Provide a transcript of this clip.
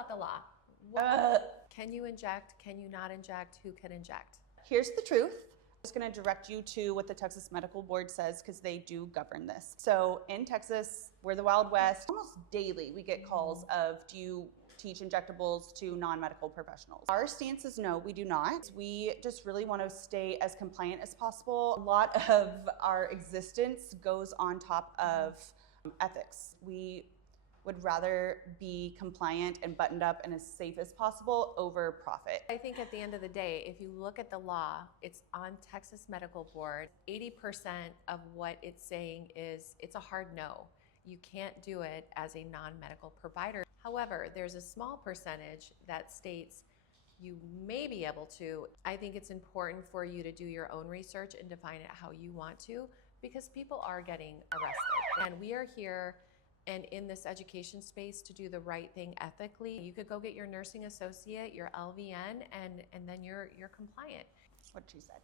about the law. Can you inject? Can you not inject? Who can inject? Here's the truth. I'm just going to direct you to what the Texas Medical Board says because they do govern this. So in Texas, we're the Wild West. Almost daily we get calls of, do you teach injectables to non-medical professionals? Our stance is no, we do not. We just really want to stay as compliant as possible. A lot of our existence goes on top of ethics. We would rather be compliant and buttoned up and as safe as possible over profit. I think at the end of the day, if you look at the law, it's on Texas Medical Board. 80% of what it's saying is it's a hard no. You can't do it as a non-medical provider. However, there's a small percentage that states you may be able to. I think it's important for you to do your own research and define it how you want to, because people are getting arrested. And we are here and in this education space to do the right thing ethically. You could go get your nursing associate, your LVN, and then you're compliant. That's what she said.